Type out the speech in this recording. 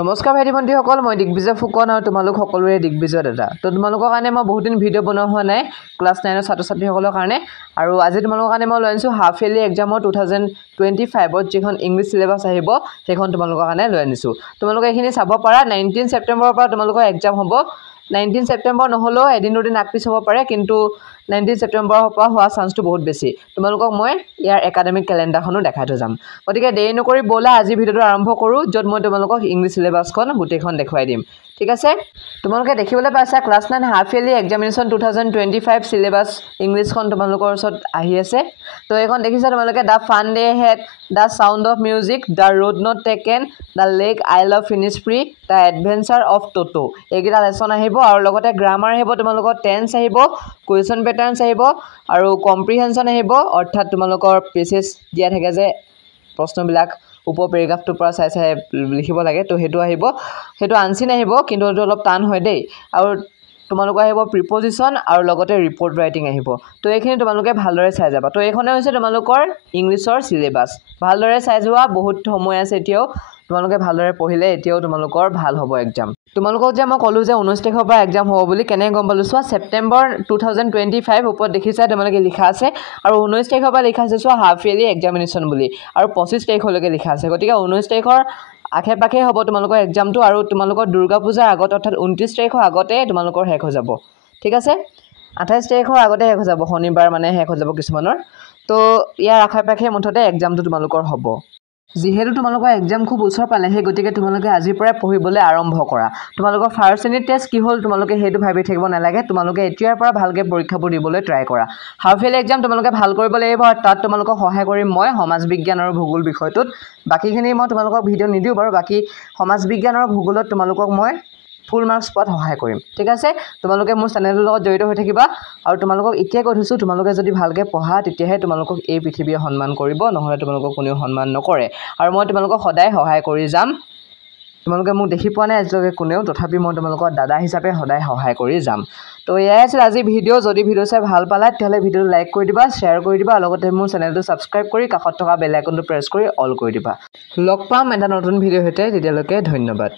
নমস্কাৰ ভাইটি ভণ্টিসকল, মই দিগ্বিজয় ফুকন আৰু তোমালোক সকলোৰে দিগ্বিজয় দাদা। তো তোমালোকৰ কাৰণে মই বহুত দিন ভিডিঅ' বনোৱা হোৱা নাই ক্লাছ 9ৰ ছাত্ৰ-ছাত্ৰীসকলৰ কাৰণে। আৰু আজি তোমালোকৰ কাৰণে মই লৈ আনিছোঁ হাফ ইয়াৰলি এক্সামৰ 2025ত যিখন ইংলিছ চিলেবাছ আহিব সেইখন তোমালোকৰ কাৰণে লৈ আনিছোঁ। তোমালোকে এইখিনি চাব পাৰা। 19 ছেপ্টেম্বৰৰ পৰা তোমালোকৰ এক্সাম হ'ব। 19 ছেপ্টেম্বৰ নহ'লেও এদিন দুদিন আগপিছ হ'ব পাৰে, কিন্তু 19 ছেপ্টেম্বৰৰ পৰা হোৱা চান্সটো বহুত বেছি। তোমালোকক মই ইয়াৰ একাডেমিক কেলেণ্ডাৰখনো দেখাই থৈ যাম। গতিকে দেৰি নকৰি ব'লা আজি ভিডিঅ'টো আৰম্ভ কৰোঁ, য'ত মই তোমালোকক ইংলিছ চিলেবাছখন গোটেইখন দেখুৱাই দিম। ঠিক আছে, তোমালোকে দেখিবলৈ পাইছা class 9 half yearly examination 2025 syllabus ইংলিছখন তোমালোকৰ ওচৰত আহি আছে। তো এইখন দেখিছা তোমালোকে, the fun they had, the sound of music, the road not taken, the lake আই of Innisfree, the adventure of Toto, এইকেইটা লেচন আহিব। আৰু লগতে গ্ৰামাৰ আহিব, তোমালোকৰ টেন্স আহিব, কুৱেশ্যন পেটাৰ্নছ আহিব আৰু কম্প্ৰিহেনশ্যন আহিব, অৰ্থাৎ তোমালোকৰ পেছেজ দিয়া থাকে যে প্ৰশ্নবিলাক ওপৰ পেৰেগ্ৰাফটোৰ পৰা চাই চাই লিখিব লাগে, তো সেইটো আহিব। সেইটো আনচিন আহিব, কিন্তু সেইটো অলপ টান হয় দেই। আৰু তোমালোকৰ আহিব প্ৰিপজিশ্যন আৰু লগতে ৰিপৰ্ট ৰাইটিং আহিব। তো এইখিনি তোমালোকে ভালদৰে চাই যাবা। তো এইখনে হৈছে তোমালোকৰ ইংলিছৰ চিলেবাছ। ভালদৰে চাই যোৱা, বহুত সময় আছে এতিয়াও। তোমালোকে ভালদৰে পঢ়িলে এতিয়াও তোমালোকৰ ভাল হ'ব এক্সাম। তোমালোকক যে মই ক'লোঁ যে 19 তাৰিখৰ পৰা এক্সাম হ'ব বুলি, কেনেকৈ গম পালোঁ চোৱা। ছেপ্টেম্বৰ 2025 ওপৰত দেখিছা তোমালোকে লিখা আছে, আৰু 19 তাৰিখৰ পৰা লিখা আছে চোৱা হাফ ইয়াৰলি এক্সামিনেশ্যন বুলি, আৰু 25 তাৰিখলৈকে লিখা আছে। গতিকে 19 তাৰিখৰ আশে পাশে হ'ব তোমালোকৰ এক্সামটো, আৰু তোমালোকৰ দুৰ্গা পূজাৰ আগত অৰ্থাৎ 29 তাৰিখৰ আগতে তোমালোকৰ শেষ হৈ যাব। ঠিক আছে, 28 তাৰিখৰ আগতে শেষ হৈ যাব, শনিবাৰ মানে শেষ হৈ যাব কিছুমানৰ। তো ইয়াৰ আশে পাশে মুঠতে এক্সামটো তোমালোকৰ হ'ব। যিহেতু তোমালোকৰ এক্সাম খুব ওচৰ পালেহি, গতিকে তোমালোকে আজিৰ পৰাই পঢ়িবলৈ আৰম্ভ কৰা। তোমালোকৰ ফাৰ্ষ্ট শ্ৰেণীৰ টেষ্ট কি হ'ল তোমালোকে সেইটো ভাবি থাকিব নালাগে। তোমালোকে এতিয়াৰ পৰা ভালকৈ পৰীক্ষাবোৰ দিবলৈ ট্ৰাই কৰা। হাফ ইয়াৰলি এক্সাম তোমালোকে ভাল কৰিব লাগিব, আৰু তাত তোমালোকক সহায় কৰিম মই সমাজ বিজ্ঞান আৰু ভূগোল বিষয়টোত। বাকীখিনি মই তোমালোকক ভিডিঅ' নিদিওঁ বাৰু। বাকী সমাজ বিজ্ঞান আৰু ভূগোলত তোমালোকক মই ফুল মাৰ্কছ পোৱাত সহায় কৰিম। ঠিক আছে, তোমালোকে মোৰ চেনেলটোৰ লগত জড়িত হৈ থাকিবা। আৰু তোমালোকক এতিয়াই কৈ থৈছোঁ, তোমালোকে যদি ভালকৈ পঢ়া তেতিয়াহে তোমালোকক এই পৃথিৱীয়ে সন্মান কৰিব, নহ'লে তোমালোকক কোনেও সন্মান নকৰে। আৰু মই তোমালোকক সদায় সহায় কৰি যাম। তোমালোকে মোক দেখি পোৱা নাই আজিলৈকে কোনেও, তথাপি মই তোমালোকৰ দাদা হিচাপে সদায় সহায় কৰি যাম। তো এয়াই আছিল আজিৰ ভিডিঅ'। যদি ভিডিঅ' চাই ভাল পালা তেতিয়াহ'লে ভিডিঅ'টো লাইক কৰি দিবা, শ্বেয়াৰ কৰি দিবা, আৰু লগতে মোৰ চেনেলটো ছাবস্ক্ৰাইব কৰি কাষত থকা বেল আইকনটো প্ৰেছ কৰি অল কৰি দিবা। লগ পাম এটা নতুন ভিডিঅ'ৰ সৈতে, তেতিয়ালৈকে ধন্যবাদ।